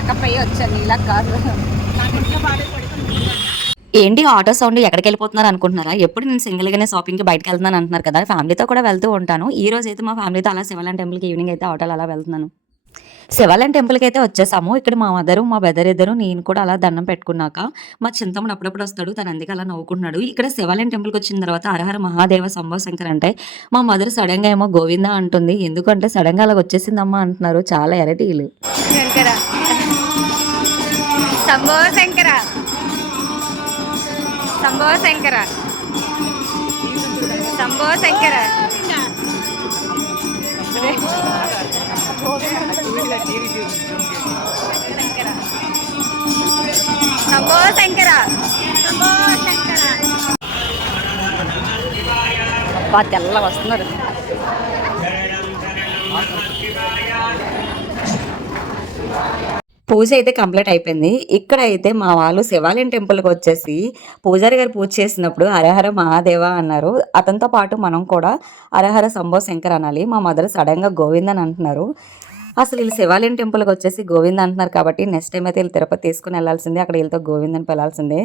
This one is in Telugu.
మేకప్ అయ్యి వచ్చాను, ఇలా కాదు. ఏంటి ఆటో సౌండ్, ఎక్కడికి వెళ్ళిపోతున్నారు అనుకుంటున్నారా? ఎప్పుడు నేను సింగిల్గానే షాపింగ్కి బయటకు వెళ్తున్నాను అంటున్నారు కదా, ఫ్యామిలీతో కూడా వెళ్తూ ఉంటాను. ఈ రోజు అయితే మా ఫ్యామిలీతో అలా శివాలయం టెంపుల్కి ఈవినింగ్ అయితే ఆటోలో అలా వెళ్తున్నాను. శివాలయం టెంపుల్కి అయితే వచ్చేసాము. ఇక్కడ మా మదరు, మా బ్రదర్ ఇద్దరు, నేను కూడా అలా దండం పెట్టుకున్నాక మా చింతమ్ముడు అప్పుడప్పుడు వస్తాడు, తను అందుకే అలా నవ్వుకుంటున్నాడు. ఇక్కడ శివాలయం టెంపుల్కి వచ్చిన తర్వాత హరహర మహాదేవ శంభో శంకర్ అంటే మా మదర్ సడన్గా ఏమో గోవిందా అంటుంది. ఎందుకంటే సడన్గా అలా వచ్చేసిందమ్మా అంటున్నారు. చాలా ఎరటీలు. శంకర శంభో శంకర శంభో శంకర శంభో శంకర శంభో శంకర శంభో శంకర. తెల్ల వస్తున్నారు. పూజ అయితే కంప్లీట్ అయిపోయింది. ఇక్కడ అయితే మా వాళ్ళు శివాలయం టెంపుల్కి వచ్చేసి పూజారి గారు పూజ చేసినప్పుడు హరహర మహాదేవ అన్నారు. అతనితో పాటు మనం కూడా హరహర శంభో శంకర్ అనాలి. మా మదర్ సడన్గా గోవింద్ అని అంటున్నారు. అసలు వీళ్ళు శివాలయం టెంపుల్కి వచ్చేసి గోవింద్ అంటున్నారు కాబట్టి నెక్స్ట్ టైం అయితే వీళ్ళు తిరుపతి తీసుకుని వెళ్ళాల్సిందే, అక్కడ వీళ్ళతో గోవింద్ అని పిలాల్సిందే.